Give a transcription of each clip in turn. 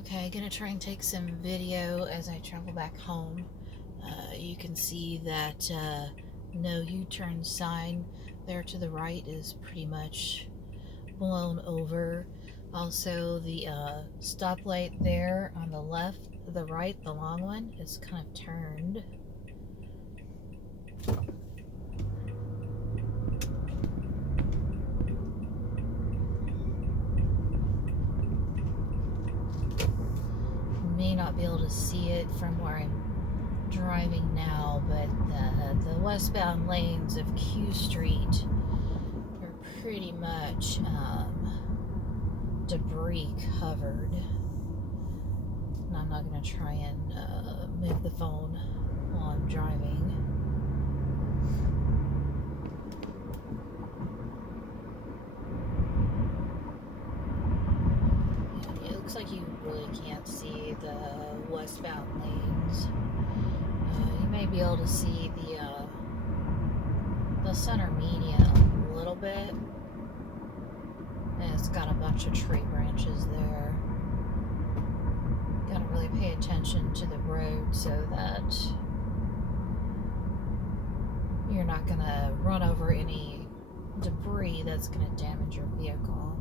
Okay, gonna try and take some video as I travel back home. You can see that no U-turn sign there to the right is pretty much blown over. Also, the stoplight there on the left, the right, the long one, is kind of turned. May not be able to see it from where I'm driving now, but the westbound lanes of Q Street are pretty much debris covered. And I'm not going to try and move the phone while I'm driving. It looks like you really can't see the westbound lanes. You may be able to see the center median a little bit. And it's got a bunch of tree branches there. Gotta really pay attention to the road so that you're not gonna run over any debris that's gonna damage your vehicle.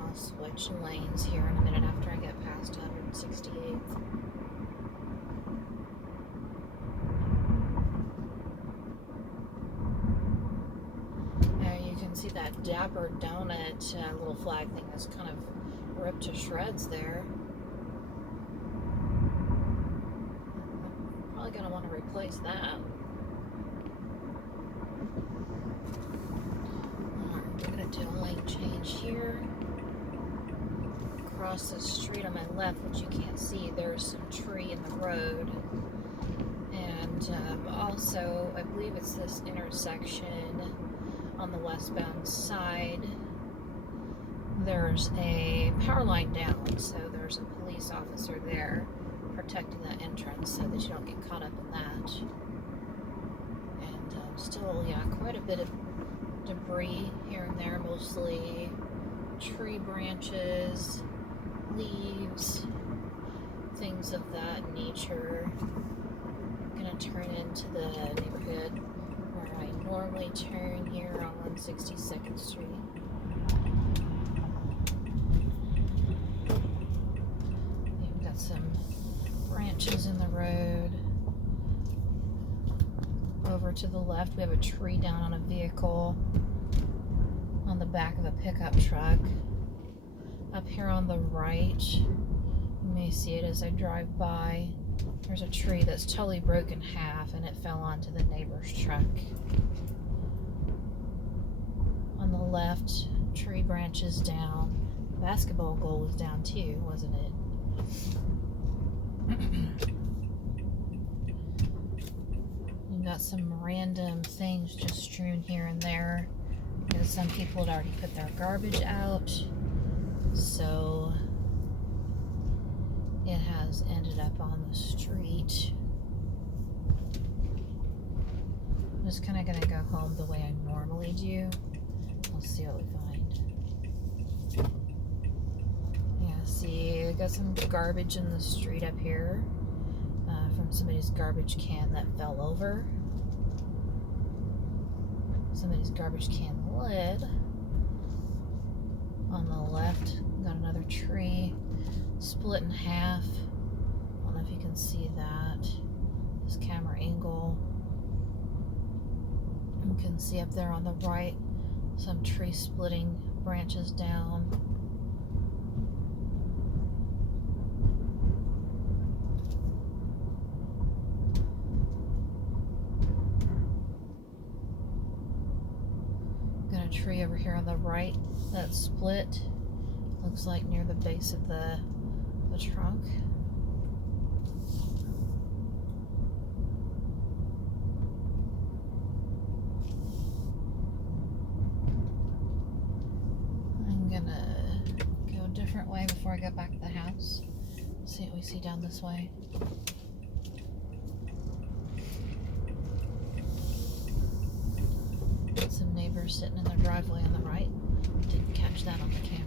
I'll switch lanes here in a minute after I get past 168th. See that Dapper Donut little flag thing is kind of ripped to shreds there. I'm probably going to want to replace that. Alright, we're going to do a lane change here. Across the street on my left, which you can't see, there's some tree in the road. And also, I believe it's this intersection on the westbound side, there's a power line down, so there's a police officer there protecting that entrance so that you don't get caught up in that. And still, yeah, quite a bit of debris here and there, mostly tree branches, leaves, things of that nature. I'm gonna turn into the neighborhood where I normally turn here on 162nd Street. We've got some branches in the road. Over to the left, we have a tree down on a vehicle on the back of a pickup truck. Up here on the right, you may see it as I drive by. There's a tree that's totally broken in half and it fell onto the neighbor's truck. On the left, tree branches down. Basketball goal was down too, wasn't it? You've got some random things just strewn here and there. Because some people had already put their garbage out. So it has ended up on the street. I'm just kind of going to go home the way I normally do. We'll see what we find. Yeah, see, I got some garbage in the street up here from somebody's garbage can that fell over. Somebody's garbage can lid. On the left, got another tree split in half. I don't know if you can see that. This camera angle. You can see up there on the right some tree splitting branches down. Got a tree over here on the right that's split. Looks like near the base of the trunk. I'm gonna go a different way before I get back to the house. See what we see down this way. Some neighbors sitting in their driveway on the right. Didn't catch that on the camera.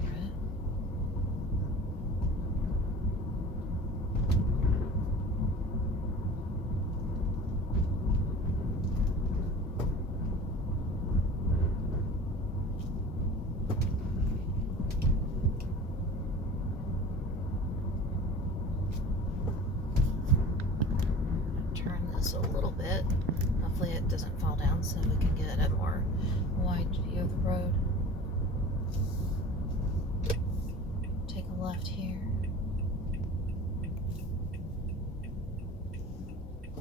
Turn this a little bit. Hopefully it doesn't fall down so we can get a more wide view of the road. Take a left here.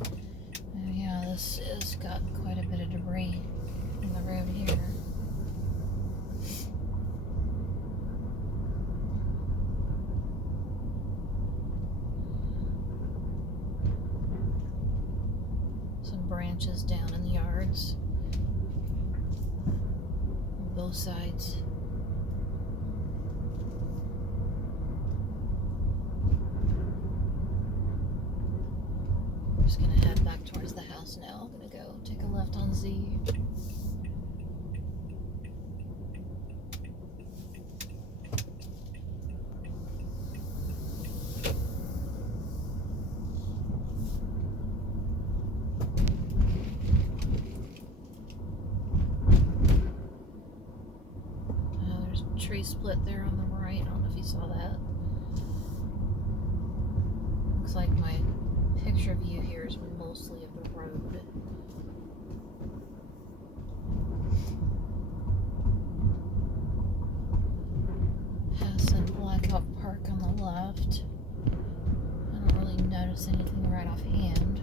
Oh yeah, this has got quite a bit of debris in the road here. Some branches down in the yards on both sides. I'm just gonna head back towards the house now. I'm gonna go take a left on Z. There's a tree split there on the right. I don't know if you saw that. Looks like my picture view here is mostly of the road. Passing Blackout Park on the left. I don't really notice anything right offhand.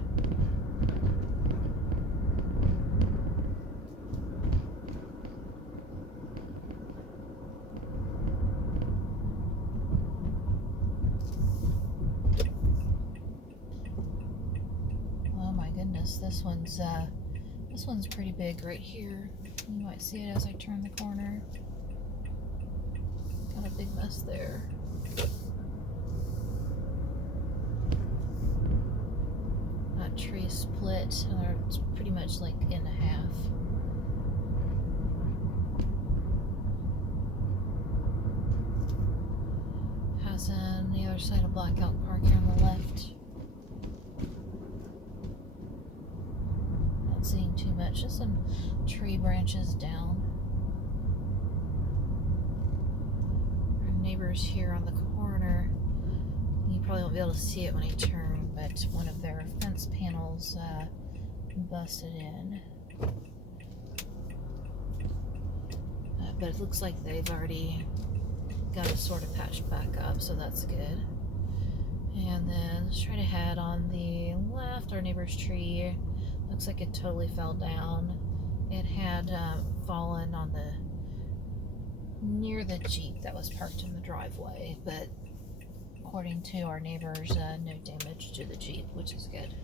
This one's pretty big right here. You might see it as I turn the corner. Got a big mess there. That tree split, or it's pretty much like in half. Passing the other side of Blackout Park here on the left. Seeing too much, just some tree branches down. Our neighbors here on the corner, you probably won't be able to see it when I turn, but one of their fence panels busted in. But it looks like they've already got it sort of patched back up, so that's good. And then straight ahead on the left, our neighbor's tree. Looks like it totally fell down. It had fallen on near the Jeep that was parked in the driveway, but according to our neighbors, no damage to the Jeep, which is good.